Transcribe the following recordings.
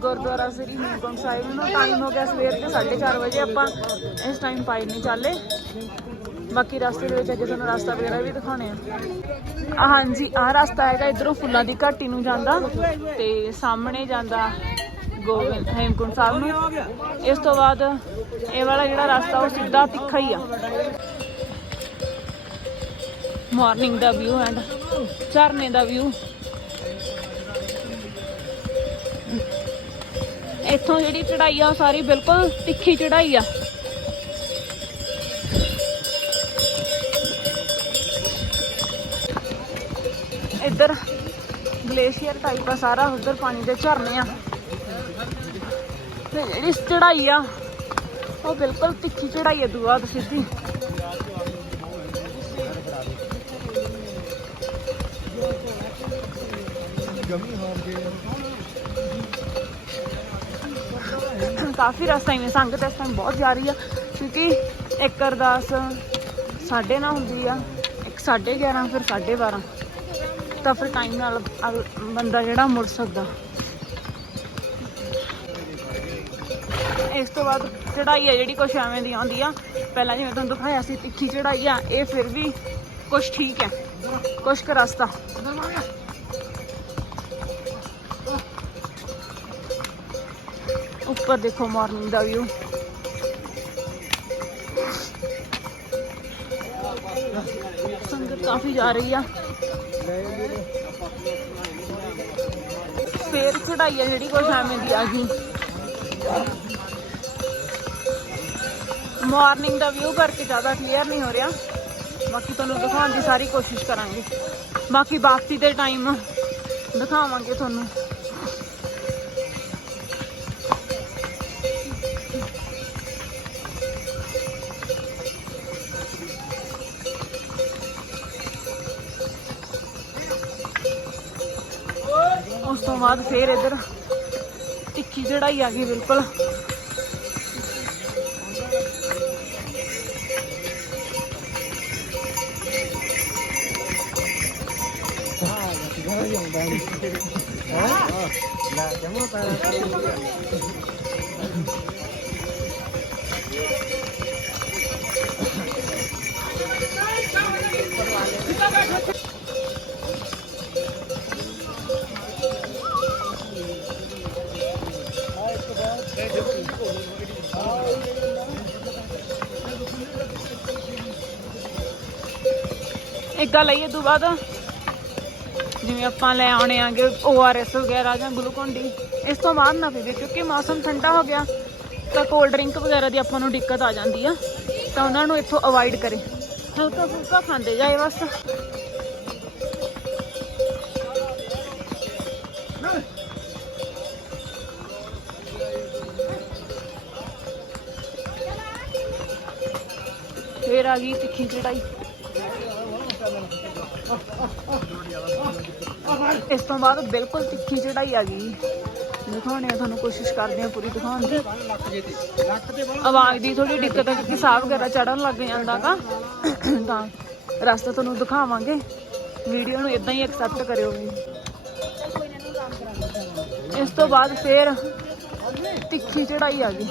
ਗੁਰਦੁਆਰਾ ਸ੍ਰੀ ਹੇਮਕੁੰਟ ਸਾਹਿਬ ਨੂੰ ਟਾਈਮ ਹੋ ਗਿਆ ਸਵੇਰ ਦੇ 4:30 ਵਜੇ ਆਪਾਂ ਇਸ ਟਾਈਮ ਪਾਈ ਨਹੀਂ ਚੱਲੇ। ਬਾਕੀ ਰਸਤੇ ਦੇ ਵਿੱਚ ਅੱਗੇ ਤੁਹਾਨੂੰ ਰਸਤਾ ਵਗੈਰਾ ਵੀ ਦਿਖਾਉਣੇ ਆ। ਆ ਹਾਂਜੀ ਆਹ ਰਸਤਾ ਹੈਗਾ ਇਧਰੋਂ ਫੁੱਲਾਂ ਦੀ ਘਾਟੀ ਨੂੰ ਜਾਂਦਾ ਤੇ ਸਾਹਮਣੇ ਜਾਂਦਾ ਗੋਬਿੰਦ ਹੇਮਕੁੰਟ ਸਾਹਿਬ ਨੂੰ। ਇਸ ਤੋਂ ਬਾਅਦ ਇਹ ਵਾਲਾ ਜਿਹੜਾ ਰਸਤਾ ਉਹ ਸਿੱਧਾ ਤਿੱਖਾ ਹੀ ਆ। ਮਾਰਨਿੰਗ ਦਾ ਵਿਊ ਐਂਡ ਝਰਨੇ ਦਾ ਵਿਊ ਇੱਥੋਂ ਜਿਹੜੀ ਚੜਾਈ ਆ, ਉਹ ਸਾਰੀ ਬਿਲਕੁਲ ਤਿੱਖੀ ਚੜਾਈ ਆ। ਇੱਧਰ ਗਲੇਸ਼ੀਅਰ ਟਾਈਪ ਆ ਸਾਰਾ, ਉਧਰ ਪਾਣੀ ਦੇ ਝਰਨੇ ਆ। ਤੇ ਜਿਹੜੀ ਚੜਾਈ ਆ, ਉਹ ਬਿਲਕੁਲ ਤਿੱਖੀ ਚੜਾਈ ਆ, ਦੁਆ ਤੇ ਸਿੱਧੀ। ਕਾਫੀ ਰਸਤਾ ਇਵੇਂ ਸੰਗਤ ਇਸ ਟਾਈਮ ਬਹੁਤ ਜਾ ਰਹੀ ਆ ਕਿਉਂਕਿ ਇੱਕ ਅਰਦਾਸ ਸਾਢੇ ਨਾਲ ਹੁੰਦੀ ਆ ਇੱਕ 11:30 ਫਿਰ 12:30 ਤਾਂ ਫਿਰ ਟਾਈਮ ਨਾਲ ਬੰਦਾ ਜਿਹੜਾ ਮੁੜ ਸਕਦਾ। ਇਸ ਤੋਂ ਬਾਅਦ ਚੜਾਈ ਆ ਜਿਹੜੀ ਕੁਛ ਐਵੇਂ ਦੀ ਆਉਂਦੀ ਆ ਪਹਿਲਾਂ ਜਿਵੇਂ ਤੁਹਾਨੂੰ ਦਿਖਾਇਆ ਸੀ ਤਿੱਖੀ ਚੜਾਈ ਆ ਇਹ ਫਿਰ ਵੀ ਕੁਛ ਠੀਕ ਹੈ ਕੁਛ ਕੁ ਰਸਤਾ। ਉੱਪਰ ਦੇਖੋ ਮਾਰਨਿੰਗ ਦਾ ਵਿਊ ਸੰਗਤ ਕਾਫੀ ਜਾ ਰਹੀ ਆ। ਫੇਰ ਚੜਾਈ ਆ ਜਿਹੜੀ ਕੁਛ ਐਵੇਂ ਦੀ ਆ ਗਈ ਮਾਰਨਿੰਗ ਦਾ ਵਿਊ ਕਰਕੇ ਜ਼ਿਆਦਾ ਕਲੀਅਰ ਨਹੀਂ ਹੋ ਰਿਹਾ। ਬਾਕੀ ਤੁਹਾਨੂੰ ਦਿਖਾਉਣ ਦੀ ਸਾਰੀ ਕੋਸ਼ਿਸ਼ ਕਰਾਂਗੇ। ਬਾਕੀ ਵਾਪਸੀ ਦੇ ਟਾਈਮ ਦਿਖਾਵਾਂਗੇ ਤੁਹਾਨੂੰ। ਉਸ ਤੋਂ ਬਾਅਦ ਫੇਰ ਇੱਧਰ ਤਿੱਖੀ ਚੜਾਈ ਆ ਗਈ ਬਿਲਕੁਲ। ਇੱਕ ਗੱਲ ਤੋਂ ਬਾਅਦ। ਜਿਵੇਂ ਆਪਾਂ ਲੈ ਆਉਣੇ ਆਂਗੇ ORS ਵਗੈਰਾ ਜਾਂ ਗਲੂਕੋਨ ਡੀ ਇਸ ਤੋਂ ਬਾਅਦ ਨਾ ਪੀਵੇ, ਕਿਉਂਕਿ ਮੌਸਮ ਠੰਡਾ ਹੋ ਗਿਆ, ਤਾਂ ਕੋਲਡ ਡਰਿੰਕ ਵਗੈਰਾ ਦੀ ਆਪਾਂ ਨੂੰ ਦਿੱਕਤ ਆ ਜਾਂਦੀ ਆ। ਤਾਂ ਉਹਨਾਂ ਨੂੰ ਇੱਥੋਂ ਅਵੋਇਡ ਕਰੇ। ਹਲਕਾ ਫੁਲਕਾ ਖਾਂਦੇ ਜਾਏ ਬਸ। ਫੇਰ ਆ ਗਈ ਤਿੱਖੀ ਚੜਾਈ। ਇਸ ਤੋਂ ਬਾਅਦ ਬਿਲਕੁਲ ਤਿੱਖੀ ਚੜਾਈ ਆ ਗਈ। ਦਿਖਾਉਣੇ ਆ ਤੁਹਾਨੂੰ, ਕੋਸ਼ਿਸ਼ ਕਰਦੇ ਆ ਪੂਰੀ ਦਿਖਾਉਣ ਦੀ। ਆਵਾਜ਼ ਦੀ ਥੋੜੀ ਦਿੱਕਤ ਹੈ ਕਿਉਂਕਿ ਸਾਹ ਵਗੈਰਾ ਚੜਨ ਲੱਗ ਜਾਂਦਾਗਾ ਤਾਂ ਰਸਤਾ ਤੁਹਾਨੂੰ ਦਿਖਾਵਾਂਗੇ। ਵੀਡੀਓ ਨੂੰ ਇਦਾਂ ਹੀ ਐਕਸੈਪਟ ਕਰਿਓ। ਵੀ ਇਸ ਤੋਂ ਬਾਅਦ ਫੇਰ ਤਿੱਖੀ ਚੜਾਈ ਆ ਗਈ।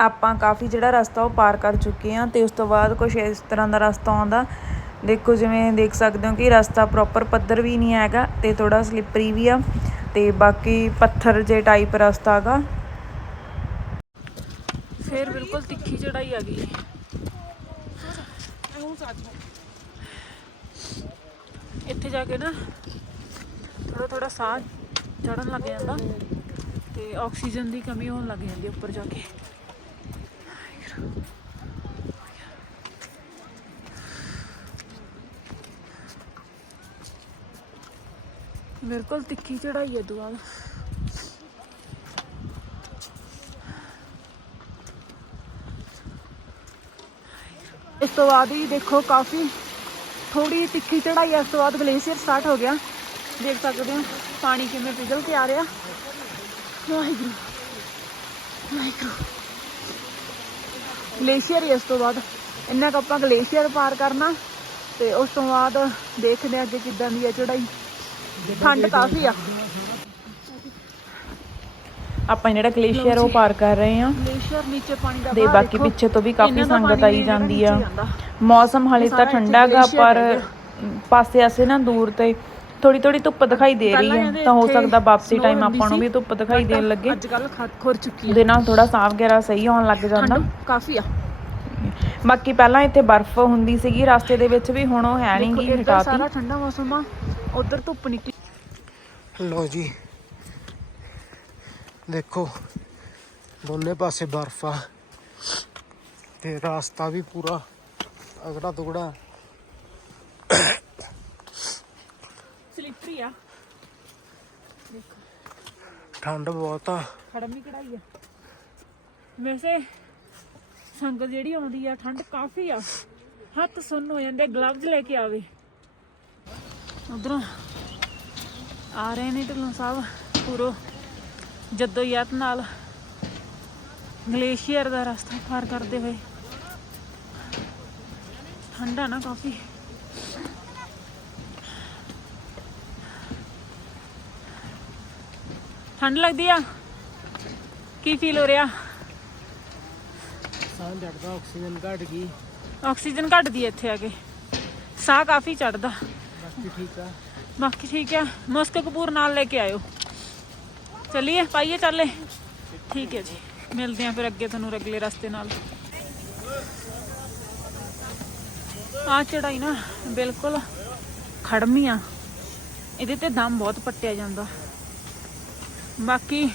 ਆਪਾਂ ਕਾਫੀ ਜਿਹੜਾ ਰਸਤਾ ਉਹ ਪਾਰ ਕਰ ਚੁੱਕੇ ਹਾਂ ਤੇ ਉਸ ਤੋਂ ਬਾਅਦ ਕੁਝ ਇਸ ਤਰ੍ਹਾਂ ਦਾ ਰਸਤਾ ਆਉਂਦਾ। ਦੇਖੋ ਜਿਵੇਂ ਦੇਖ ਸਕਦੇ ਹੋ ਕਿ ਰਸਤਾ ਪ੍ਰੋਪਰ ਪੱਧਰ ਵੀ ਨਹੀਂ ਹੈਗਾ ਤੇ ਥੋੜਾ ਸਲਿੱਪਰੀ ਵੀ ਆ ਤੇ ਬਾਕੀ ਪੱਥਰ ਜੇ ਟਾਈਪ ਰਸਤਾ ਹੈਗਾ। ਫਿਰ ਬਿਲਕੁਲ ਤਿੱਖੀ ਚੜਾਈ ਆ ਗਈ। ਇੱਥੇ ਜਾ ਕੇ ਨਾ ਥੋੜਾ ਥੋੜਾ ਸਾਹ ਚੜਨ ਲੱਗ ਜਾਂਦਾ ਤੇ ਆਕਸੀਜਨ ਦੀ ਕਮੀ ਹੋਣ ਲੱਗ ਜਾਂਦੀ ਉੱਪਰ ਜਾ ਕੇ। ਬਿਲਕੁਲ ਤਿੱਖੀ ਚੜਾਈ ਹੈ ਦੁਆਲ ਇਸ ਤੋਂ ਬਾਅਦ ਹੀ ਦੇਖੋ ਕਾਫੀ ਥੋੜੀ ਤਿੱਖੀ ਚੜਾਈ ਹੈ ਇਸ ਤੋਂ ਬਾਅਦ ਗਲੇਸ਼ੀਅਰ ਸਟਾਰਟ ਹੋ ਗਿਆ ਦੇਖ ਸਕਦੇ ਹੋ ਪਾਣੀ ਕਿਵੇਂ ਪਿਘਲ ਕੇ ਆ ਰਿਹਾ ਵਾਹਿਗੁਰੂ ਵਾਹਿਗੁਰੂ ਗਲੇਸ਼ੀਅਰ ਇਸ ਤੋਂ ਬਾਅਦ ਇੰਨਾ ਕੁ ਆਪਾਂ ਗਲੇਸ਼ੀਅਰ ਪਾਰ ਕਰਨਾ ਤੇ ਉਸ ਤੋਂ ਬਾਅਦ ਦੇਖਦੇ ਅੱਗੇ ਕਿੱਦਾਂ ਦੀ ਹੈ ਚੜਾਈ ਠੰਡ ਕਾਫੀ ਆ ਆਪਾਂ ਜਿਹੜਾ ਗਲੇਸ਼ੀਅਰ ਉਹ ਪਾਰ ਕਰ ਰਹੇ ਆ ਗਲੇਸ਼ੀਅਰ ਨੀਚੇ ਪਾਣੀ ਦਾ ਤੇ ਬਾਕੀ। ਪਿੱਛੇ ਤੋਂ ਵੀ ਕਾਫੀ ਸੰਗਤ ਆਈ ਜਾਂਦੀ ਆ। ਮੌਸਮ ਹਾਲੇ ਤਾਂ ਸਾਰਾ ਠੰਡਾ ਗਾ glacier ਪਰ। ਪਾਸੇ ਆਸੇ ਨਾ ਦੂਰ ਤੇ ਥੋੜੀ ਥੋੜੀ ਧੁੱਪ ਦਿਖਾਈ ਦੇ ਰਹੀ ਹੈ ਤਾਂ ਹੋ ਸਕਦਾ ਵਾਪਸੀ ਟਾਈਮ ਆਪਾਂ ਨੂੰ ਵੀ ਧੁੱਪ ਦਿਖਾਈ ਦੇਣ ਲੱਗੇ। ਅੱਜ ਕੱਲ ਖਤ ਖੁਰ ਚੁੱਕੀ ਹੈ। ਉਹਦੇ ਨਾਲ ਥੋੜਾ ਸਾਫ਼ ਗਹਿਰਾ ਸਹੀ ਹੋਣ ਲੱਗ ਜਾਂਦਾ। ਕਾਫੀ ਆ। ਬਾਕੀ ਪਹਿਲਾਂ ਇੱਥੇ ਬਰਫ਼ ਹੁੰਦੀ ਸੀਗੀ ਰਸਤੇ ਦੇ ਵਿੱਚ ਵੀ ਹੁਣ ਉਹ ਹੈ ਨਹੀਂ ਦੇਖੋ ਗੀ ਹਟਾਤੀ। ਸਾਰਾ ਠੰਡਾ ਮੌਸਮ ਆ ਉਧਰ ਧੁੱਪ ਨਿਕਲੀ। ਲਓ ਜੀ। ਦੇਖੋ ਦੋਨੇ ਪਾਸੇ ਬਰਫ ਆ। ਤੇ ਰਾਸਤਾ ਵੀ ਪੂਰਾ ਅਗੜਾ ਦੁਗੜਾ ਸਲਿੱਪਰੀ ਆ। ਠੰਡ ਬਹੁਤ ਆ। ਖੜਮੀ ਕਢਾਈ ਆ। ਵੈਸੇ ਸੰਗਤ ਜਿਹੜੀ ਆਉਂਦੀ ਆ ਠੰਡ ਕਾਫੀ ਆ। ਹੱਥ ਸੁੰਨ ਹੋ ਜਾਂਦੇ ਗਲਵਜ਼ ਲੈ ਕੇ ਆਵੇ। ਉਧਰੋਂ ਆ ਰਹੇ ਨੇ ਢਿੱਲੋਂ ਸਾਹਿਬ ਪੂਰੋ ਜੱਦੋ ਯਤ ਨਾਲ। ਗਲੇਸ਼ੀਅਰ ਦਾ ਰਸਤਾ ਪਾਰ ਕਰਦੇ ਹੋਏ। ਠੰਡਾ ਨਾ ਕਾਫੀ। ਠੰਡ ਲੱਗਦੀ ਆ? ਕੀ ਫੀਲ ਹੋ ਰਿਹਾ? ਸਾਹ ਚੜਦਾ ਆਕਸੀਜਨ ਘਟ ਗਈ। ਆਕਸੀਜਨ ਘਟਦੀ ਇੱਥੇ ਆ ਕੇ। ਸਾਹ ਕਾਫੀ ਚੜਦਾ। ਬਾਕੀ ਠੀਕ ਆ। ਬਾਕੀ ਠੀਕ ਹੈ ਮੁਸਕ ਕਪੂਰ ਨਾਲ ਲੈ ਕੇ ਆਇਓ। ਚਲਿਏ ਪਾਈਏ ਚੱਲੇ? ਠੀਕ ਹੈ ਜੀ। ਮਿਲਦੇ ਆ ਫਿਰ ਅੱਗੇ ਤੁਹਾਨੂੰ ਅਗਲੇ ਰਸਤੇ ਨਾਲ। ਆ ਚੜਾਈ ਨਾ ਬਿਲਕੁਲ ਖੜਮੀ ਆ। ਇਹਦੇ ਤੇ ਦਮ ਬਹੁਤ ਪੱਟਿਆ ਜਾਂਦਾ। ਬਾਕੀ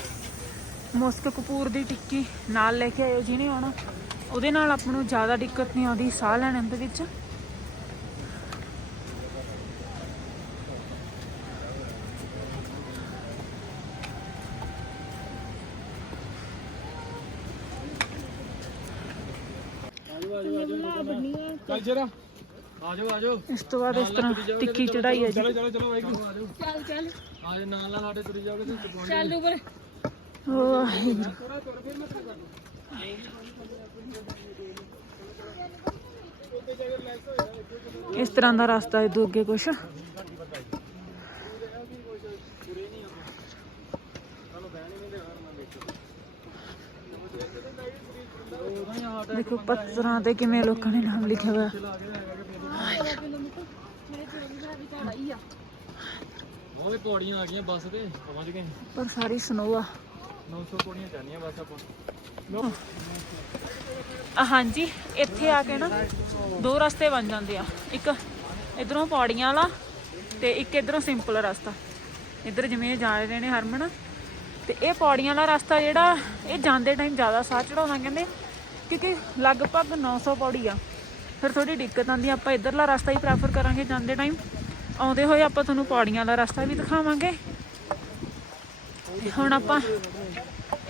ਮੁਸਕ ਕਪੂਰ ਦੀ ਟਿੱਕੀ ਨਾਲ ਲੈ ਕੇ ਆਇਓ ਜਿਹਨੇ ਆਉਣਾ। ਉਹਦੇ ਨਾਲ ਆਪਾਂ ਨੂੰ ਜ਼ਿਆਦਾ ਦਿੱਕਤ ਨਹੀਂ ਆਉਂਦੀ, ਸਾਹ ਲੈਣ ਦੇ ਵਿੱਚ। ਚੱਲ ਜਰਾ। ਆਜੋ ਆਜੋ। ਇਸ ਤੋਂ ਬਾਅਦ ਇਸ ਤਰ੍ਹਾਂ ਟਿੱਕੀ ਚੜਾਈ ਹੈ ਜੀ। ਚਲੋ ਚਲੋ ਚਲੋ ਵਾਹਿਗੁਰੂ। ਆਜੋ ਚੱਲ। ਚੱਲ ਆਜੇ ਨਾਲ ਨਾਲ ਸਾਡੇ ਤੁਰੀ ਜਾਓਗੇ ਤੇ ਚੱਲ ਵਾਹਿਗੁਰੂ। ਇਸ ਤਰ੍ਹਾਂ ਦਾ ਰਸਤਾ ਹੈ ਅੱਗੇ ਕੁਛ। ਦੇਖੋ ਪੱਥਰਾਂ ਤੇ ਕਿਵੇਂ ਲੋਕਾਂ ਨੇ ਨਾਮ ਲਿਖਿਆ ਹੋਇਆ। ਉਹ ਵੀ ਪੌੜੀਆਂ ਆ ਗਈਆਂ ਬੱਸ ਤੇ ਪਹੁੰਚ ਗਏ। ਪਰ ਸਾਰੀ ਸਨੋ ਆ। 900 ਪੌੜੀਆਂ ਚੜਨੀਆਂ ਬਸ ਆਪਾਂ। ਆ ਹਾਂਜੀ ਇੱਥੇ ਆ ਕੇ ਨਾ ਦੋ ਰਸਤੇ ਬਣ ਜਾਂਦੇ ਆ। ਇੱਕ ਇਧਰੋਂ ਪੌੜੀਆਂ ਵਾਲਾ ਤੇ ਇੱਕ ਇਧਰੋਂ ਸਿੰਪਲ ਰਸਤਾ। ਇਧਰ ਜਿਵੇਂ ਜਾ ਰਹੇ ਨੇ ਹਰਮਨ ਤੇ ਇਹ ਪੌੜੀਆਂ ਵਾਲਾ ਰਸਤਾ ਜਿਹੜਾ ਇਹ ਜਾਂਦੇ ਟਾਈਮ ਜ਼ਿਆਦਾ ਸਾਹ ਚੜਾਉਂਦਾ ਕਹਿੰਦੇ ਕਿਉਂਕਿ ਲਗਭਗ 900 ਪੌੜੀ ਆ। ਫਿਰ ਥੋੜੀ ਦਿੱਕਤ ਆਉਂਦੀ ਆਪਾਂ ਇਧਰਲਾ ਰਸਤਾ ਹੀ ਪ੍ਰੈਫਰ ਕਰਾਂਗੇ ਜਾਂਦੇ ਟਾਈਮ ਆਉਂਦੇ ਹੋਏ ਆਪਾਂ ਤੁਹਾਨੂੰ ਪੌੜੀਆਂ ਵਾਲਾ ਰਸਤਾ ਵੀ ਦਿਖਾਵਾਂਗੇ। ਹੁਣ ਆਪਾਂ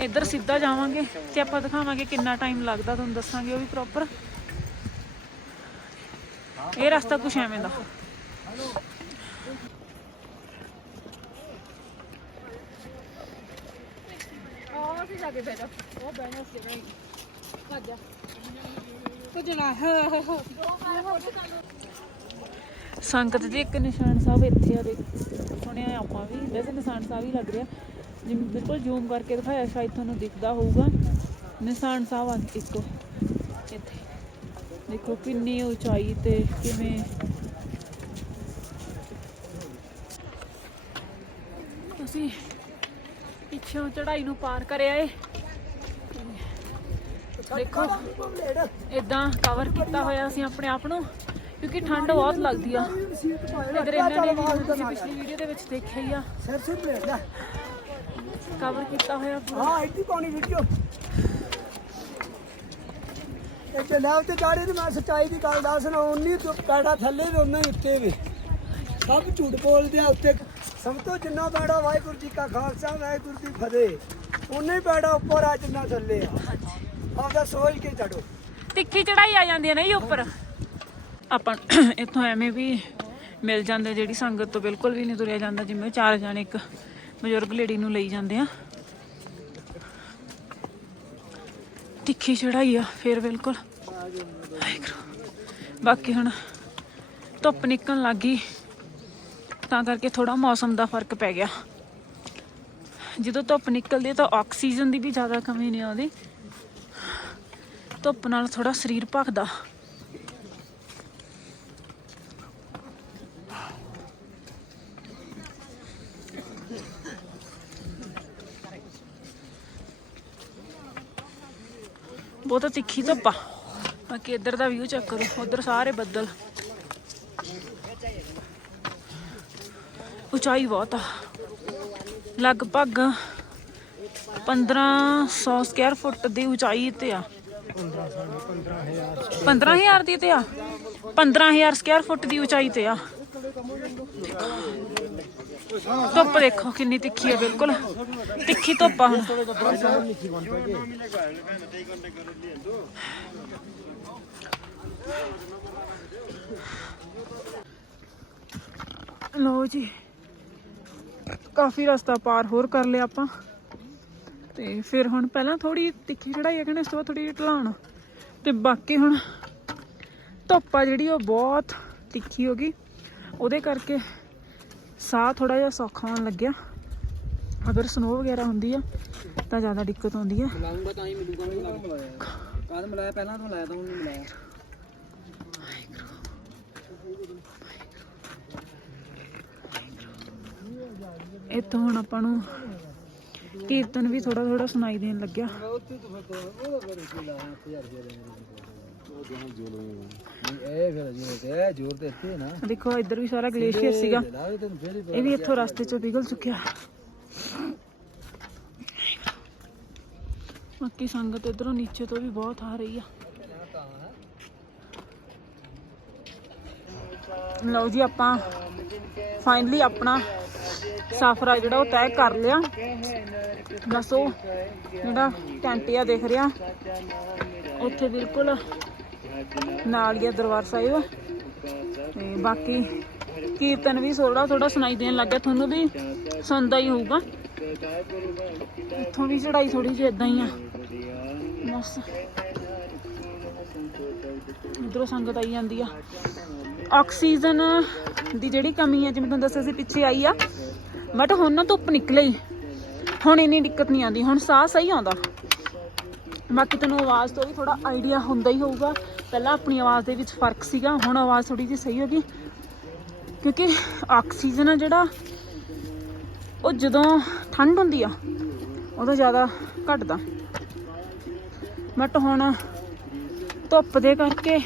ਇੱਧਰ ਸਿੱਧਾ ਜਾਵਾਂਗੇ ਤੇ ਆਪਾਂ ਦਿਖਾਵਾਂਗੇ ਕਿੰਨਾ ਟਾਈਮ ਲੱਗਦਾ ਤੁਹਾਨੂੰ ਦੱਸਾਂਗੇ ਉਹ ਵੀ ਪ੍ਰੋਪਰ ਇਹ ਰਸਤਾ ਕੁਛ ਐਵੇਂ ਦਾ। ਸੰਗਤ ਜੀ ਇੱਕ ਨਿਸ਼ਾਨ ਸਾਹਿਬ ਇੱਥੇ ਆ ਦੇਖ ਸੁਣਿਆ ਆਪਾਂ ਵੀ। ਵੈਸੇ ਨਿਸ਼ਾਨ ਸਾਹਿਬ ਹੀ ਲੱਗ ਰਿਹਾ। ਜਿਵੇਂ ਬਿਲਕੁਲ ਜ਼ੂਮ ਕਰਕੇ ਦਿਖਾਇਆ ਸ਼ਾਇਦ ਤੁਹਾਨੂੰ ਦਿਖਦਾ ਹੋਊਗਾ। ਨਿਸ਼ਾਨ ਸਾਹਿਬ ਆ ਇੱਕੋ ਇੱਥੇ। ਦੇਖੋ ਕਿੰਨੀ ਉਚਾਈ ਤੇ ਕਿਵੇਂ ਅਸੀਂ ਪਿੱਛੋਂ ਚੜਾਈ ਨੂੰ ਪਾਰ ਕਰਿਆ ਏ। ਦੇਖੋ ਇਦਾਂ ਕਵਰ ਕੀਤਾ ਹੋਇਆ ਅਸੀਂ ਆਪਣੇ ਆਪ ਨੂੰ। ਕਿਉਂਕਿ ਠੰਡ ਬਹੁਤ ਲੱਗਦੀ ਆ। ਇਧਰ ਇਹਨਾਂ ਨੇ ਵੀ ਤੁਸੀਂ ਪਿਛਲੀ ਵੀਡੀਓ ਦੇ ਵਿੱਚ ਦੇਖਿਆ ਹੀ ਆ। ਸਰਸੋਂ ਪਲੇਟ ਦਾ ਕਵਰ ਕੀਤਾ ਹੋਇਆ ਹਾਂ ਇੱਡੀ ਪਾਉਣੀ ਵੀਡੀਓ ਇਹ ਜਨਾਬ ਤੇ ਚਾੜੇ ਤੇ ਮੈਂ ਸੱਚਾਈ ਦੀ ਗੱਲ ਦੱਸਣਾ ਉਨੀ ਪੈੜਾ ਥੱਲੇ ਤੇ ਉਹਨਾਂ ਹੀ ਉੱਤੇ ਵੀ। ਸਭ ਝੂਠ ਬੋਲਦੇ ਆ ਉੱਤੇ। ਸਭ ਤੋਂ ਜਿੰਨਾ ਪੈੜਾ ਵਾਹਿਗੁਰੂ ਜੀ ਕਾ ਖਾਲਸਾ ਵਾਹਿਗੁਰੂ ਦੀ ਫਤਿਹ। ਉਨਾ ਹੀ ਪੈੜਾ ਉੱਪਰ ਆ ਜਿੰਨਾ ਥੱਲੇ ਆ। ਆਪਦਾ ਸੋਚ ਕੇ ਚੜੋ ਤਿੱਖੀ ਚੜਾਈ ਆ ਜਾਂਦੀ ਹੈ ਨਾ ਜੀ ਉੱਪਰ। ਆਪਾਂ ਇੱਥੋਂ ਐਵੇਂ ਵੀ ਮਿਲ ਜਾਂਦੇ ਜਿਹੜੀ ਸੰਗਤ ਤੋਂ ਬਿਲਕੁਲ ਵੀ ਨਹੀਂ ਤੁਰਿਆ ਜਾਂਦਾ, ਜਿਵੇਂ ਚਾਰ ਜਾਣੇ ਇੱਕ ਬਜ਼ੁਰਗ ਲੇਡੀ ਨੂੰ ਲਈ ਜਾਂਦੇ ਆ। ਤਿੱਖੀ ਚੜਾਈ ਆ, ਫੇਰ ਬਿਲਕੁਲ। ਬਾਕੀ ਹੁਣ ਧੁੱਪ ਨਿਕਲਣ ਲੱਗ ਗਈ, ਤਾਂ ਕਰਕੇ ਥੋੜਾ ਮੌਸਮ ਦਾ ਫ਼ਰਕ ਪੈ ਗਿਆ। ਜਦੋਂ ਧੁੱਪ ਨਿਕਲਦੀ ਤਾਂ ਆਕਸੀਜਨ ਦੀ ਵੀ ਜ਼ਿਆਦਾ ਕਮੀ ਨਹੀਂ ਆਉਂਦੀ। ਧੁੱਪ ਨਾਲ ਥੋੜਾ ਸਰੀਰ ਭਖਦਾ। ਬਹੁਤ ਤਿੱਖੀ ਧੁੱਪ ਆ ਬਾਕੀ ਇੱਧਰ ਦਾ ਵਿਊ ਚੈੱਕ ਕਰੋ, ਉਧਰ ਸਾਰੇ ਬੱਦਲ। ਉਚਾਈ ਬਹੁਤ ਆ। ਲਗਭਗ 1500 ਸਕੁਅਰ ਫੁੱਟ ਦੀ ਉਚਾਈ ਤੇ ਆ। 15000 ਦੀ ਤੇ ਆ। 15000 ਸਕੁਅਰ ਫੁੱਟ ਦੀ ਉਚਾਈ ਤੇ ਆ। ਧੁੱਪ ਦੇਖੋ ਕਿੰਨੀ ਤਿੱਖੀ ਹੈ ਬਿਲਕੁਲ। ਤਿੱਖੀ ਧੁੱਪ ਆ ਹੁਣ ਲੋ ਜੀ ਕਾਫੀ ਰਸਤਾ ਪਾਰ ਹੋਰ ਕਰ ਲਿਆ ਆਪਾਂ ਤੇ ਫਿਰ ਹੁਣ ਪਹਿਲਾਂ ਥੋੜੀ ਤਿੱਖੀ ਚੜਾਈ ਹੈ ਕਹਿੰਦੇ ਇਸ ਤੋਂ ਬਾਅਦ ਥੋੜੀ ਢਲਾਣ ਤੇ ਬਾਕੀ ਹੁਣ ਧੁੱਪ ਆ ਜਿਹੜੀ ਉਹ ਬਹੁਤ ਤਿੱਖੀ ਹੋ ਗਈ ਉਹਦੇ ਕਰਕੇ ਸਾਹ ਥੋੜਾ ਜਿਹਾ ਸੌਖਾ ਹੋਣ ਲੱਗਿਆ ਅਗਰ ਸਨੋ ਵਗੈਰਾ ਹੁੰਦੀ ਆ ਤਾਂ ਜ਼ਿਆਦਾ ਦਿੱਕਤ ਆਉਂਦੀ ਆ। ਲਾਉਂਗਾ ਤਾਂ ਹੀ ਮਿਲੂਗਾ ਕਾਦ ਮਿਲਾਇਆ? ਪਹਿਲਾਂ ਤੋਂ ਮਿਲਾਇਆ ਤਾਂ ਹੁਣ ਨਹੀਂ ਮਿਲਾਇਆ। ਇੱਥੋਂ ਹੁਣ ਆਪਾਂ ਨੂੰ ਕੀਰਤਨ ਵੀ ਥੋੜਾ ਥੋੜਾ ਸੁਣਾਈ ਦੇਣ ਲੱਗਿਆ। ਉੱਥੇ ਤੋਂ ਫਿਰ ਉਹ ਫਿਰ ਕੀ ਲਾ 1000 ਰੁਪਏ ਇਹ ਫਿਰ ਜੀ ਤੇ ਜ਼ੋਰ ਤੇ ਇੱਥੇ ਨਾ। ਦੇਖੋ ਇੱਧਰ ਵੀ ਸਾਰਾ ਗਲੇਸ਼ੀਅਰ ਸੀਗਾ। ਇਹ ਵੀ ਇੱਥੋਂ ਰਸਤੇ ਚੋਂ ਪਿਘਲ ਚੁੱਕਿਆ। ਬਾਕੀ ਸੰਗਤ ਇਧਰੋਂ ਨੀਚੇ ਤੋਂ ਵੀ ਬਹੁਤ ਆ ਰਹੀ ਆ। ਲਓ ਜੀ, ਆਪਾਂ ਫਾਈਨਲੀ ਆਪਣਾ ਸਫ਼ਰ ਆ ਜਿਹੜਾ ਉਹ ਤੈਅ ਕਰ ਲਿਆ। ਬਸ ਉਹ ਜਿਹੜਾ ਟੈਂਟ ਆ ਦੇਖ ਰਿਹਾ। ਉੱਥੇ ਬਿਲਕੁਲ ਨਾਲ ਹੀ ਦਰਬਾਰ ਸਾਹਿਬ। ਤੇ ਬਾਕੀ ਕੀਰਤਨ ਵੀ ਥੋੜਾ ਥੋੜਾ ਸੁਣਾਈ ਦੇਣ ਲੱਗ ਗਿਆ, ਤੁਹਾਨੂੰ ਵੀ ਸੁਣਦਾ ਹੀ ਹੋਊਗਾ। ਇੱਥੋਂ ਦੀ ਚੜਾਈ ਥੋੜੀ ਜਿਹੀ ਇਦਾਂ ਹੀ ਆ। ਬਸ। ਇਧਰੋਂ ਸੰਗਤ ਆਈ ਜਾਂਦੀ ਆ। ਆਕਸੀਜਨ ਦੀ ਜਿਹੜੀ ਕਮੀ ਹੈ ਜਿਵੇਂ ਤੁਹਾਨੂੰ ਦੱਸਿਆ ਸੀ ਪਿੱਛੇ ਆਈ ਆ, ਬਟ ਹੁਣ ਨਾ ਧੁੱਪ ਨਿਕਲੇ ਹੁਣ ਇੰਨੀ ਦਿੱਕਤ ਨਹੀਂ ਆਉਂਦੀ, ਹੁਣ ਸਾਹ ਸਹੀ ਆਉਂਦਾ। ਬਾਕੀ ਤੁਹਾਨੂੰ ਆਵਾਜ਼ ਤੋਂ ਵੀ ਥੋੜਾ ਆਈਡੀਆ ਹੁੰਦਾ ਹੀ ਹੋਊਗਾ। ਪਹਿਲਾਂ ਆਪਣੀ ਆਵਾਜ਼ ਦੇ ਵਿੱਚ ਫ਼ਰਕ ਸੀਗਾ, ਹੁਣ ਆਵਾਜ਼ ਥੋੜੀ ਜਿਹੀ ਸਹੀ ਹੋ ਗਈ। ਕਿਉਂਕਿ ਆਕਸੀਜਨ ਆ ਜਿਹੜਾ, ਉਹ ਜਦੋਂ ਠੰਡ ਹੁੰਦੀ ਆ, ਉਦੋਂ ਜ਼ਿਆਦਾ ਘਟਦਾ। ਬਟ ਹੁਣ ਧੁੱਪ ਦੇ ਕਰਕੇ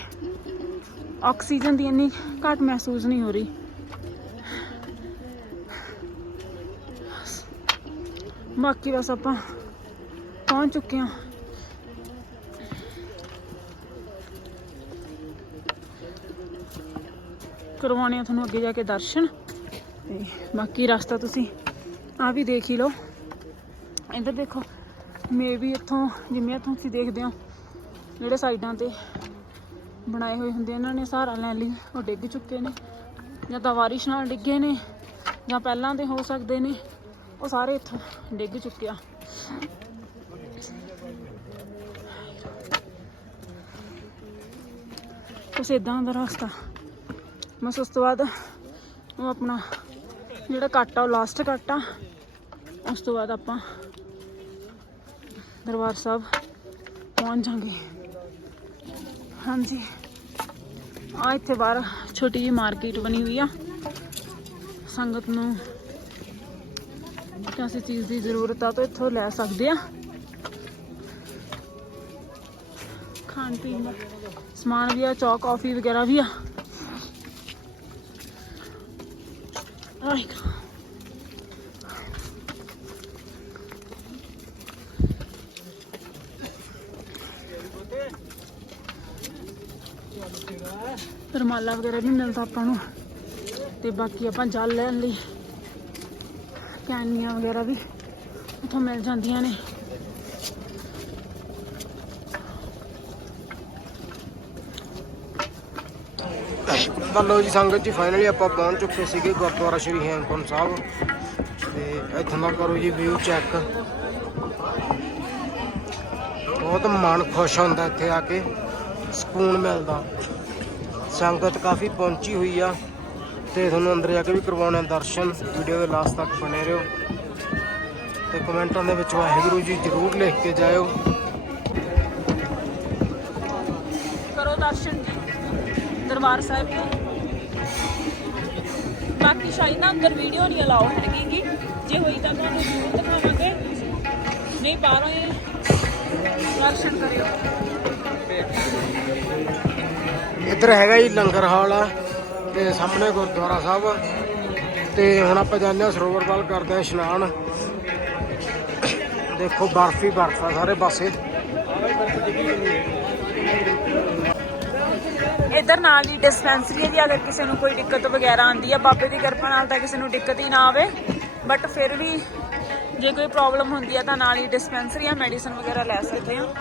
ਆਕਸੀਜਨ ਦੀ ਇੰਨੀ ਘੱਟ ਮਹਿਸੂਸ ਨਹੀਂ ਹੋ ਰਹੀ। ਬਾਕੀ ਬਸ ਆਪਾਂ ਪਹੁੰਚ ਚੁੱਕੇ ਹਾਂ। ਕਰਵਾਉਣੇ ਆ ਤੁਹਾਨੂੰ ਅੱਗੇ ਜਾ ਕੇ ਦਰਸ਼ਨ। ਤੇ ਬਾਕੀ ਰਸਤਾ ਤੁਸੀਂ ਆ ਵੀ ਦੇਖ ਹੀ ਲਓ। ਇੱਧਰ ਦੇਖੋ ਮੇ ਵੀ ਇੱਥੋਂ ਜਿਵੇਂ ਇੱਥੋਂ ਤੁਸੀਂ ਦੇਖਦੇ ਹੋ ਜਿਹੜੇ ਸਾਈਡਾਂ ਤੇ ਬਣਾਏ ਹੋਏ ਹੁੰਦੇ ਆ, ਇਹਨਾਂ ਨੇ ਸਹਾਰਾ ਲੈਣ ਲਈ ਉਹ ਡਿੱਗ ਚੁੱਕੇ ਨੇ ਜਾਂ ਤਾਂ ਵਾਰਿਸ਼ ਨਾਲ ਡਿੱਗੇ ਨੇ ਜਾਂ ਪਹਿਲਾਂ ਦੇ ਹੋ ਸਕਦੇ ਨੇ ਉਹ ਸਾਰੇ ਇੱਥੋਂ ਡਿੱਗ ਚੁੱਕਿਆ ਆ। ਕੁਛ ਇਦਾਂ ਦਾ ਰਸਤਾ। ਬਸ ਉਸ ਤੋਂ ਬਾਅਦ ਉਹ ਆਪਣਾ ਜਿਹੜਾ ਕੱਟ ਆ, ਉਹ ਲਾਸਟ ਕੱਟ ਆ, ਉਸ ਤੋਂ ਬਾਅਦ ਆਪਾਂ ਦਰਬਾਰ ਸਾਹਿਬ ਪਹੁੰਚ ਜਾਾਂਗੇ ਹਾਂਜੀ। ਆ ਇੱਥੇ ਬਾਹਰ ਛੋਟੀ ਜਿਹੀ ਮਾਰਕੀਟ ਬਣੀ ਹੋਈ ਆ। ਸੰਗਤ ਨੂੰ ਕਿਸੇ ਚੀਜ਼ ਦੀ ਜ਼ਰੂਰਤ ਆ ਤਾਂ ਇੱਥੋਂ ਲੈ ਸਕਦੇ ਆ। ਖਾਣ ਪੀਣ ਦਾ ਸਮਾਨ ਵੀ ਆ ਚਾਹ ਕਾਫੀ ਵਗੈਰਾ ਵੀ ਆ। ਰਮਾਲਾ ਵਗੈਰਾ ਵੀ ਮਿਲਦਾ ਆਪਾਂ ਨੂੰ। ਤੇ ਬਾਕੀ ਆਪਾਂ ਜਲ ਲੈਣ ਲਈ ਕੈਨੀਆਂ ਵਗੈਰਾ ਵੀ ਉੱਥੋਂ ਮਿਲ ਜਾਂਦੀਆਂ ਨੇ। ਤਾਂ ਲੋ ਜੀ, ਸੰਗਤ ਜੀ ਫਾਈਨਲੀ ਆਪਾਂ ਪਹੁੰਚ ਚੁੱਕੇ ਸੀਗੇ ਗੁਰਦੁਆਰਾ ਸ਼੍ਰੀ ਹੇਮਕੁੰਟ ਸਾਹਿਬ। ਤੇ ਇੱਥੋਂ ਦਾ ਕਰੋ ਜੀ ਵਿਊ ਚੈੱਕ ਬਹੁਤ ਮਨ ਖੁਸ਼ ਹੁੰਦਾ ਇੱਥੇ ਆ ਕੇ, ਸਕੂਨ ਮਿਲਦਾ। ਸੰਗਤ ਕਾਫੀ ਪਹੁੰਚੀ ਹੋਈ ਆ ਤੇ ਤੁਹਾਨੂੰ ਅੰਦਰ ਜਾ ਕੇ ਵੀ ਕਰਵਾਉਣੇ ਦਰਸ਼ਨ। ਵੀਡੀਓ ਦੇ ਲਾਸਟ ਤੱਕ ਬਣੇ ਰਹੋ। ਤੇ ਕਮੈਂਟਾਂ ਦੇ ਵਿੱਚ ਵਾਹਿਗੁਰੂ ਜੀ ਜਰੂਰ ਲਿਖ ਕੇ ਜਾਇਓ। ਕਰੋ ਦਰਸ਼ਨ ਜੀ, ਦਰਬਾਰ ਸਾਹਿਬ ਦੇ ਬਾਕੀ ਸ਼ਾਇਦ ਨਾ ਅੰਦਰ ਵੀਡੀਓ ਨਹੀਂ ਅਲਾਉ ਹੈਗੀ ਜੇ ਹੋਈ ਤਾਂ ਤੁਹਾਨੂੰ ਜ਼ਰੂਰ ਦਿਖਾਵਾਂਗੇ। ਨਹੀਂ, ਬਾਹਰੋਂ ਹੀ ਦਰਸ਼ਨ ਕਰਿਓ। ਇੱਧਰ ਹੈਗਾ ਜੀ ਲੰਗਰ ਹਾਲ ਆ ਤੇ ਸਾਹਮਣੇ ਗੁਰਦੁਆਰਾ ਸਾਹਿਬ ਆ। ਤੇ ਹੁਣ ਆਪਾਂ ਜਾਂਦੇ ਹਾਂ ਸਰੋਵਰ ਵੱਲ, ਕਰਦੇ ਹਾਂ ਇਸ਼ਨਾਨ। ਦੇਖੋ ਬਰਫ ਹੀ ਬਰਫ ਆ ਸਾਰੇ ਪਾਸੇ। ਇੱਧਰ ਨਾਲ ਹੀ ਡਿਸਪੈਂਸਰੀ ਹੈ ਜੀ, ਅਗਰ ਕਿਸੇ ਨੂੰ ਕੋਈ ਦਿੱਕਤ ਵਗੈਰਾ ਆਂਦੀ ਆ, ਬਾਬੇ ਦੀ ਕਿਰਪਾ ਨਾਲ ਤਾਂ ਕਿਸੇ ਨੂੰ ਦਿੱਕਤ ਹੀ ਨਾ ਆਵੇ। ਬਟ ਫਿਰ ਵੀ ਜੇ ਕੋਈ ਪ੍ਰੋਬਲਮ ਹੁੰਦੀ ਹੈ ਤਾਂ ਨਾਲ ਹੀ ਡਿਸਪੈਂਸਰੀ ਆ ਮੈਡੀਸਨ ਵਗੈਰਾ ਲੈ ਸਕਦੇ ਆ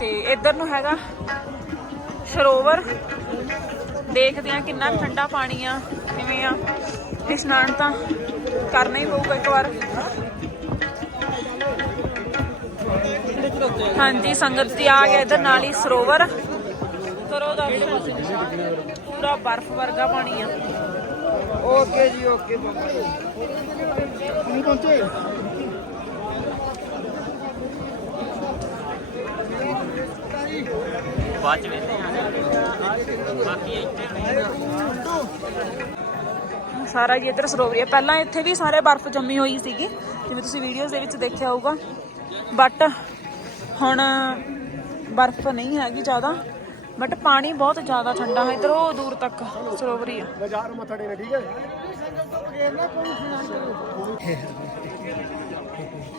ਤੇ ਇੱਧਰ ਨੂੰ ਹੈਗਾ ਸਰੋਵਰ। ਦੇਖਦੇ ਆ ਕਿੰਨਾ ਠੰਡਾ ਪਾਣੀ ਆ, ਕਿਵੇਂ ਆ। ਇਸ਼ਨਾਨ ਤਾਂ ਕਰਨਾ ਹੀ ਪਊਗਾ ਇੱਕ ਵਾਰ। ਹਾਂਜੀ, ਸੰਗਤ ਜੀ ਆ ਗਿਆ ਇੱਧਰ ਨਾਲ ਹੀ ਸਰੋਵਰ। ਕਰੋ ਦਰਸ਼ਨ। ਪੂਰਾ ਬਰਫ਼ ਵਰਗਾ ਪਾਣੀ ਆ। ਓਕੇ ਜੀ, ਓਕੇ। ਪਹੁੰਚੇ? ਸਾਰਾ ਹੀ ਇੱਧਰ ਸਰੋਵਰ ਹੀ ਪਹਿਲਾਂ ਇੱਥੇ ਵੀ ਸਾਰੇ ਬਰਫ਼ ਜੰਮੀ ਹੋਈ ਸੀਗੀ ਜਿਵੇਂ ਤੁਸੀਂ ਵੀਡੀਓਜ਼ ਦੇ ਵਿੱਚ ਦੇਖਿਆ ਹੋਊਗਾ। ਬਟ ਹੁਣ ਬਰਫ਼ ਨਹੀਂ ਹੈਗੀ ਜ਼ਿਆਦਾ। ਬਟ ਪਾਣੀ ਬਹੁਤ ਜ਼ਿਆਦਾ ਠੰਡਾ ਹੈ। ਇੱਧਰ ਉਹ ਦੂਰ ਤੱਕ ਸਰੋਵਰ ਹੀ ਆ। ਬਾਜ਼ਾਰ ਮੱਥਾ ਟੇਕਣਾ ਠੀਕ ਹੈ?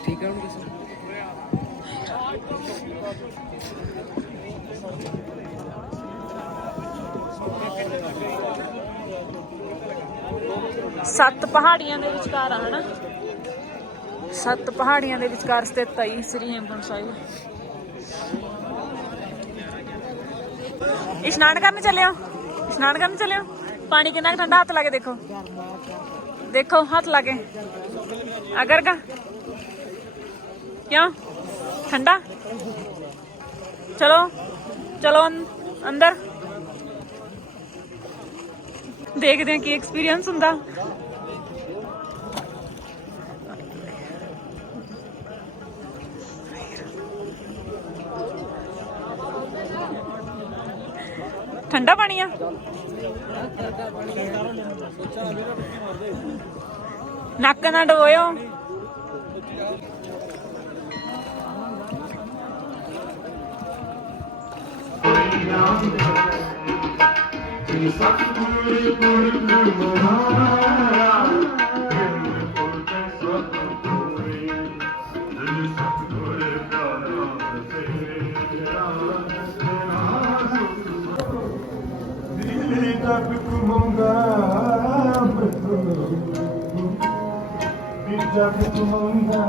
ਠੀਕ ਹੈ। ਹੁਣ ਕਿਸੇ ਸੱਤ ਪਹਾੜੀਆਂ ਦੇ ਵਿਚਕਾਰ ਆ, ਹਨਾ? ਸੱਤ ਪਹਾੜੀਆਂ ਦੇ ਵਿਚਕਾਰ ਸਥਿਤ ਹੈ ਸ੍ਰੀ ਹੇਮਕੁੰਟ ਸਾਹਿਬ। ਇਸ਼ਨਾਨ ਕਰਨ ਚੱਲਿਓ? ਇਸ਼ਨਾਨ ਕਰਨ ਚੱਲਿਓ? ਪਾਣੀ ਕਿੰਨਾ ਕੁ ਠੰਡਾ ਹੱਥ ਲਾ ਕੇ ਦੇਖੋ। ਦੇਖੋ, ਹੱਥ ਲਾ ਕੇ। ਅਗਰ ਕਾ ਕਿਉਂ? ਠੰਡਾ? ਚਲੋ। ਚਲੋ ਅੰਦਰ। ਦੇਖਦੇ ਹਾਂ ਕੀ ਐਕਸਪੀਰੀਅੰਸ ਹੁੰਦਾ। ਠੰਡਾ ਪਾਣੀ ਆ। ਨੱਕ ਨਾ ਡੋਇਓ। ਸਤਿਗੁਰ ਗੁਰ ਗੁਰ ਮਹਾਰਾ ਜਗ ਤੁਮੰਗਾ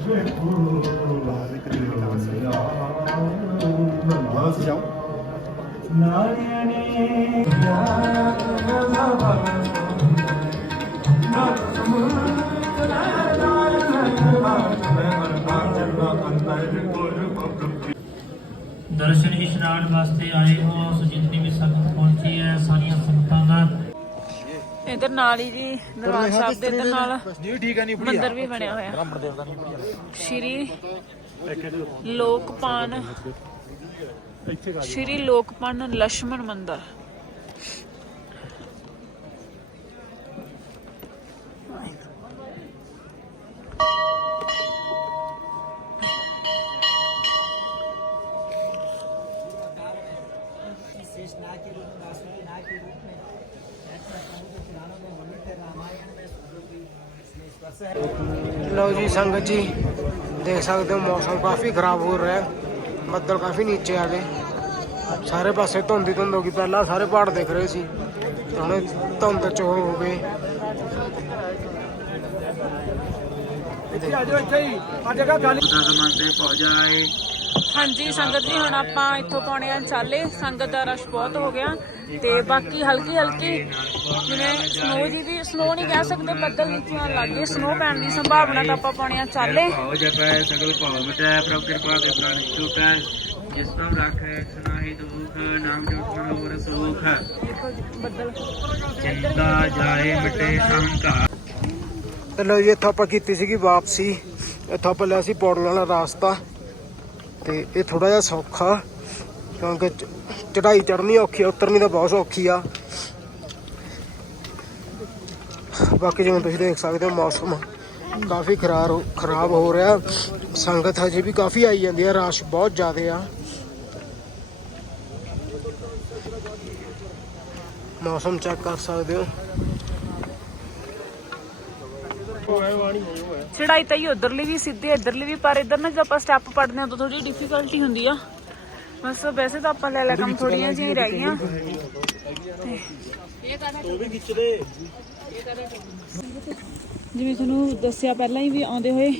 ਵੇਖੋ ਵਾਰਿਕ ਦੇ ਨਾਲ ਸਿਆ ਨਮਾਜ਼ ਜਾਓ ਦਰਸ਼ਨ ਇਸ਼ਨਾਨ ਵਾਸਤੇ ਆਏ ਹੋ ਸੋ ਜਿੰਨੀ ਵੀ ਸੰਗਤ ਪਹੁੰਚੀ ਹੈ ਸਾਰੀਆਂ ਸੰਗਤਾਂ ਦਾ। ਇਧਰ ਨਾਲ ਹੀ ਜੀ ਦਰਬਾਰ ਸਾਹਿਬ ਦੇ ਇੱਧਰ ਨਾਲ ਜੀ ਠੀਕ ਹੈ ਨਹੀਂ ਮੰਦਿਰ ਵੀ ਬਣਿਆ ਹੋਇਆ। ਬ੍ਰਾਹਮਣ ਦੇਵਤਾ ਨਹੀਂ ਬੜੀਆ ਸ਼੍ਰੀ ਲੋਕਪਾਨ श्री लोकपन लक्ष्मण मंदिर। लो जी संगत जी देख सकते हो मौसम काफ़ी ख़राब हो रहा है। बदल काफ़ी नीचे आ गए। सारे पासे धुंध हो गई। पहला सारे पहाड़ दिख रहे थे। तो हमें धुंध चो हो गए। ਇੱਥੇ ਆ ਹਾਂਜੀ ਸੰਗਤ ਜੀ ਹੁਣ ਆਪਾਂ ਇੱਥੋਂ ਪਾਉਣੇ ਆ ਚਾਲੇ। ਸੰਗਤ ਦਾ ਰਸ਼ ਬਹੁਤ ਹੋ ਗਿਆ ਤੇ ਬਾਕੀ ਹਲਕੀ ਹਲਕੀ ਜਿਵੇਂ ਸਨੋ ਜੀ ਦੀ ਸਨੋ ਨਹੀਂ ਕਹਿ ਸਕਦੇ ਬੱਦਲ ਨੀਚੇ ਆਉਣ ਲੱਗ ਗਏ। ਸਨੋ ਪੈਣ ਦੀ ਸੰਭਾਵਨਾ ਤਾਂ ਆਪਾਂ ਪਾਉਣੇ ਆ ਚਾਲੇ। ਭਾਉ ਜਪੈ ਸਗਲ ਭਾਉ ਮਟੈ ਪ੍ਰਭ ਕਿਰਪਾ ਤੇ ਪ੍ਰਾਨ ਛੁਟੈ ਜਿਸ ਨਾਮ ਰਾਖੈ ਸੁਨਾਹੀ ਦੁਖ ਨਾਮ ਜਪਣਾ ਹੋਰ ਸੁਖ। ਦੇਖੋ ਜੀ, ਬੱਦਲ ਚਿੰਤਾ ਜਾਏ ਮਿਟੇ ਸੰਕਾ ਤੇ ਲਓ ਜੀ ਇੱਥੋਂ ਆਪਾਂ ਕੀਤੀ ਸੀਗੀ ਵਾਪਸੀ। ਇੱਥੋਂ ਆਪਾਂ ਲਿਆ ਸੀ ਪੌੜੀਆਂ ਵਾਲਾ ਰਾਸਤਾ। ਤੇ ਇਹ ਥੋੜਾ ਜਿਹਾ ਸੌਖਾ, ਕਿਉਂਕਿ ਚ- ਚੜਾਈ ਚੜਨੀ ਔਖੀ ਆ, ਉਤਰਨੀ ਤਾਂ ਬਹੁਤ ਔਖੀ ਆ। ਬਾਕੀ ਜਿਵੇਂ ਤੁਸੀਂ ਦੇਖ ਸਕਦੇ ਹੋ, ਮੌਸਮ ਕਾਫੀ ਖਰਾਬ ਖਰਾਬ ਹੋ ਰਿਹਾ। ਸੰਗਤ ਹਜੇ ਵੀ ਕਾਫੀ ਆਈ ਜਾਂਦੀ ਆ, ਰਸ਼ ਬਹੁਤ ਜ਼ਿਆਦਾ ਆ। ਮੌਸਮ ਚੈੱਕ ਕਰ ਸਕਦੇ ਹੋ। ਚੜਾਈ ਤਾਂ ਹੀ ਉਧਰਲੀ ਵੀ ਸਿੱਧੇ ਇਧਰਲੀ ਵੀ ਪਰ ਇਧਰ ਨਾ ਜਦੋਂ ਆਪਾਂ ਸਟੈਪ ਪੜਦੇ ਹਾਂ ਤਾਂ ਥੋੜੀ ਡਿਫਿਕਲਟੀ ਹੁੰਦੀ ਆ। ਬਸ ਵੈਸੇ ਤਾਂ ਆਪਾਂ ਲੈ ਲੈ ਕੰਮ ਥੋੜੀਆਂ ਜਿਹੀਆਂ ਰਹਿ ਗਈਆਂ। ਜਿਵੇਂ ਤੁਹਾਨੂੰ ਦੱਸਿਆ ਪਹਿਲਾਂ ਹੀ ਵੀ ਆਉਂਦੇ ਹੋਏ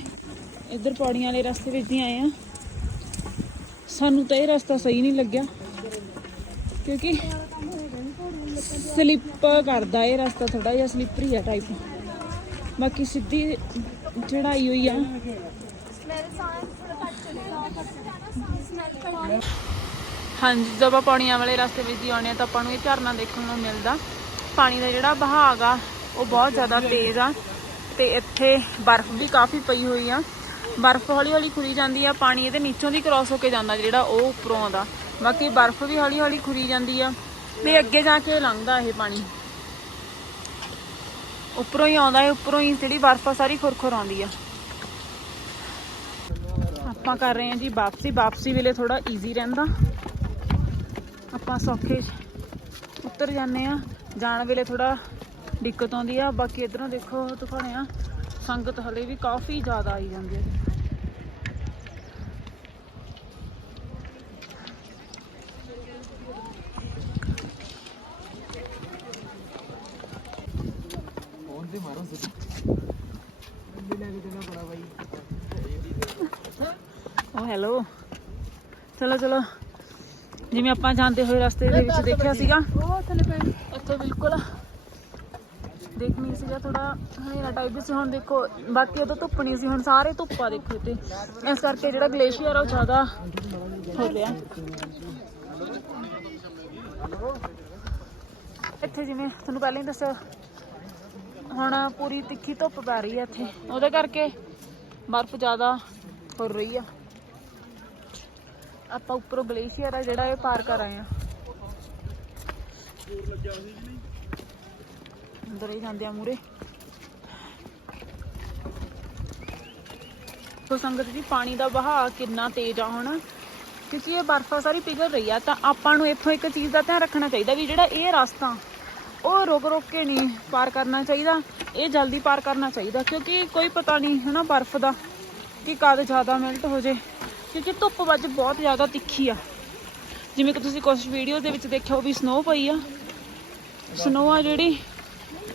ਇੱਧਰ ਪੌੜੀਆਂ ਵਾਲੇ ਰਸਤੇ ਵਿੱਚ ਹੀ ਆਏ ਆ। ਸਾਨੂੰ ਤਾਂ ਇਹ ਰਸਤਾ ਸਹੀ ਨਹੀਂ ਲੱਗਿਆ। ਕਿਉਂਕਿ ਸਲਿੱਪ ਕਰਦਾ ਇਹ ਰਸਤਾ ਥੋੜਾ ਜਿਹਾ ਸਲਿੱਪਰੀ ਆ ਟਾਈਪ ਬਾਕੀ ਸਿੱਧੀ ਚੜਾਈ ਹੋਈ ਆ। ਹਾਂਜੀ, ਜਦੋਂ ਆਪਾਂ ਪੌੜੀਆਂ ਵਾਲੇ ਰਸਤੇ ਵਿੱਚ ਦੀ ਆਉਂਦੇ ਆ ਤਾਂ ਆਪਾਂ ਨੂੰ ਇਹ ਝਰਨਾ ਦੇਖਣ ਨੂੰ ਮਿਲਦਾ। ਪਾਣੀ ਦਾ ਜਿਹੜਾ ਵਹਾਅ ਆ, ਉਹ ਬਹੁਤ ਜ਼ਿਆਦਾ ਤੇਜ਼ ਆ ਤੇ ਇੱਥੇ ਬਰਫ਼ ਵੀ ਕਾਫੀ ਪਈ ਹੋਈ ਆ। ਬਰਫ਼ ਹੌਲੀ ਹੌਲੀ ਖੁਰੀ ਜਾਂਦੀ ਆ, ਪਾਣੀ ਇਹਦੇ ਨੀਚੋਂ ਦੀ ਕ੍ਰਾਸ ਹੋ ਕੇ ਜਾਂਦਾ ਜਿਹੜਾ ਉਹ ਉੱਪਰੋਂ ਆਉਂਦਾ। ਬਾਕੀ ਬਰਫ਼ ਵੀ ਹੌਲੀ ਹੌਲੀ ਖੁਰੀ ਜਾਂਦੀ ਆ ਤੇ ਅੱਗੇ ਜਾ ਕੇ ਲੰਘਦਾ ਇਹ ਪਾਣੀ। ਉੱਪਰੋਂ ਹੀ ਆਉਂਦਾ ਹੈ, ਉੱਪਰੋਂ ਹੀ ਜਿਹੜੀ ਬਰਫ਼ ਆ ਸਾਰੀ ਖੁਰਖੁਰ ਆਉਂਦੀ ਆ। ਆਪਾਂ ਕਰ ਰਹੇ ਹਾਂ ਜੀ ਵਾਪਸੀ ਵਾਪਸੀ ਵੇਲੇ ਥੋੜਾ ਈਜ਼ੀ ਰਹਿੰਦਾ। ਆਪਾਂ ਸੌਖੇ ਉੱਤਰ ਜਾਂਦੇ ਆ ਜਾਣ ਵੇਲੇ ਥੋੜਾ ਦਿੱਕਤ ਆਉਂਦੀ ਆ। ਬਾਕੀ ਇਧਰੋਂ ਦੇਖੋ ਦਿਖਾਉਣੇ ਆ ਸੰਗਤ ਹਲੇ ਵੀ ਕਾਫੀ ਜ਼ਿਆਦਾ ਆਈ ਜਾਂਦੀ ਹੈ। ਓ ਹੈਲੋ ਚਲੋ ਚਲੋ। ਜਿਵੇਂ ਆਪਾਂ ਜਾਂਦੇ ਹੋਏ ਰਸਤੇ ਦੇ ਵਿੱਚ ਦੇਖਿਆ ਸੀਗਾ। ਇੱਥੇ ਬਿਲਕੁਲ ਦੇਖ ਨਹੀਂ ਸੀਗਾ ਥੋੜਾ ਹਨੇਰਾ ਟਾਈਪ ਸੀ। ਹੁਣ ਦੇਖੋ, ਬਾਕੀ ਉਦੋਂ ਧੁੱਪ ਨਹੀਂ ਸੀ, ਹੁਣ ਸਾਰੇ ਧੁੱਪਾ ਦੇਖੋ ਤੇ ਇਸ ਕਰਕੇ ਜਿਹੜਾ ਗਲੇਸ਼ੀਅਰ ਆ, ਉਹ ਜ਼ਿਆਦਾ ਹੋ ਗਿਆ। ਇੱਥੇ ਜਿਵੇਂ, ਤੁਹਾਨੂੰ ਪਹਿਲਾਂ ਹੀ ਦੱਸਿਆ ਹੁਣ ਪੂਰੀ ਤਿੱਖੀ ਧੁੱਪ ਪੈ ਰਹੀ ਹੈ ਇੱਥੇ। ਉਹਦੇ ਕਰਕੇ ਬਰਫ਼ ਜ਼ਿਆਦਾ ਹੋ ਰਹੀ ਆ। ਆਪਾਂ ਉੱਪਰੋਂ ਗਲੇਸ਼ੀਅਰ ਆ ਜਿਹੜਾ ਇਹ ਪਾਰ ਕਰ ਆਏ ਆ। ਅੰਦਰ ਹੀ ਜਾਂਦੇ ਆ ਮੂਰੇ ਤੋ ਸੰਗਤ ਜੀ, ਪਾਣੀ ਦਾ ਵਹਾਅ ਕਿੰਨਾ ਤੇਜ਼ ਆ ਹੁਣ। ਕਿਉਂਕਿ ਇਹ ਬਰਫ਼ ਸਾਰੀ ਪਿਘਲ ਰਹੀ ਆ, ਤਾਂ ਆਪਾਂ ਨੂੰ ਇੱਥੋਂ ਇੱਕ ਚੀਜ਼ ਦਾ ਧਿਆਨ ਰੱਖਣਾ ਚਾਹੀਦਾ ਵੀ ਜਿਹੜਾ ਇਹ ਰਸਤਾ ਉਹ ਰੁਕ ਰੁਕ ਕੇ ਨਹੀਂ ਪਾਰ ਕਰਨਾ ਚਾਹੀਦਾ। ਇਹ ਜਲਦੀ ਪਾਰ ਕਰਨਾ ਚਾਹੀਦਾ, ਕਿਉਂਕਿ ਕੋਈ ਪਤਾ ਨਹੀਂ ਹੈ ਨਾ ਬਰਫ਼ ਦਾ ਕਿ ਕਦ ਜ਼ਿਆਦਾ ਮੈਲਟ ਹੋ ਜੇ, ਕਿਉਂਕਿ ਧੁੱਪ ਵੱਜ ਬਹੁਤ ਜ਼ਿਆਦਾ ਤਿੱਖੀ ਆ। ਜਿਵੇਂ ਕਿ ਤੁਸੀਂ ਕੁਝ ਵੀਡੀਓ ਦੇ ਵਿੱਚ ਦੇਖਿਆ, ਉਹ ਵੀ ਸਨੋ ਪਈ ਆ। ਸਨੋ ਆ ਜਿਹੜੀ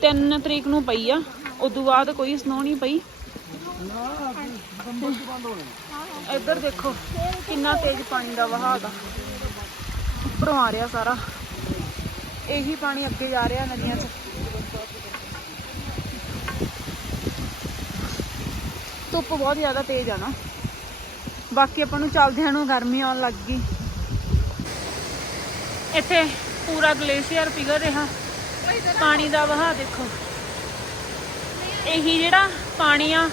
3 ਤਰੀਕ ਨੂੰ ਪਈ ਆ, ਉਦੋਂ ਬਾਅਦ ਕੋਈ ਸਨੋ ਨਹੀਂ ਪਈ। ਇੱਧਰ ਦੇਖੋ, ਕਿੰਨਾ ਤੇਜ਼ ਪਾਣੀ ਦਾ ਵਹਾਅ ਦਾ ਉੱਪਰੋਂ ਆ ਰਿਹਾ ਸਾਰਾ। ਇਹੀ ਪਾਣੀ ਅੱਗੇ ਜਾ ਰਿਹਾ ਨਦੀਆਂ 'ਚ। ਧੁੱਪ ਬਹੁਤ ਜ਼ਿਆਦਾ ਤੇਜ਼ ਆ ਨਾ। ਬਾਕੀ ਆਪਾਂ ਨੂੰ ਚੱਲਦਿਆਂ ਨੂੰ ਗਰਮੀ ਆਉਣ ਲੱਗ ਗਈ। ਇੱਥੇ ਪੂਰਾ ਗਲੇਸ਼ੀਅਰ ਪਿਘਲ ਰਿਹਾ। ਪਾਣੀ ਦਾ ਵਹਾਅ ਦੇਖੋ। ਇਹੀ ਜਿਹੜਾ ਪਾਣੀ ਆ,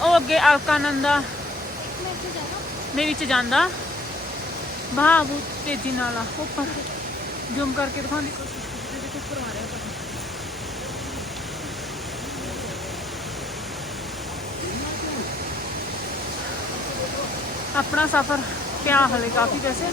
ਉਹ ਅੱਗੇ ਅਲਕਾਨੰਦਾ ਦੇ ਵਿੱਚ ਜਾਂਦਾ। ਵਹਾਅ ਬਹੁਤ ਤੇਜ਼ੀ ਨਾਲ ਆ, ਉੱਪਰ। ਜ਼ੂਮ ਕਰਕੇ ਦਿਖਾਉਣ ਦੀ ਕੋਸ਼ਿਸ਼ ਕੀਤੀ ਦੇਖੋ ਉੱਪਰ ਆ ਰਿਹਾ ਪਾਣੀ ਆਪਣਾ ਸਫ਼ਰ ਪਿਆ ਹਲੇ ਕਾਫੀ ਵੈਸੇ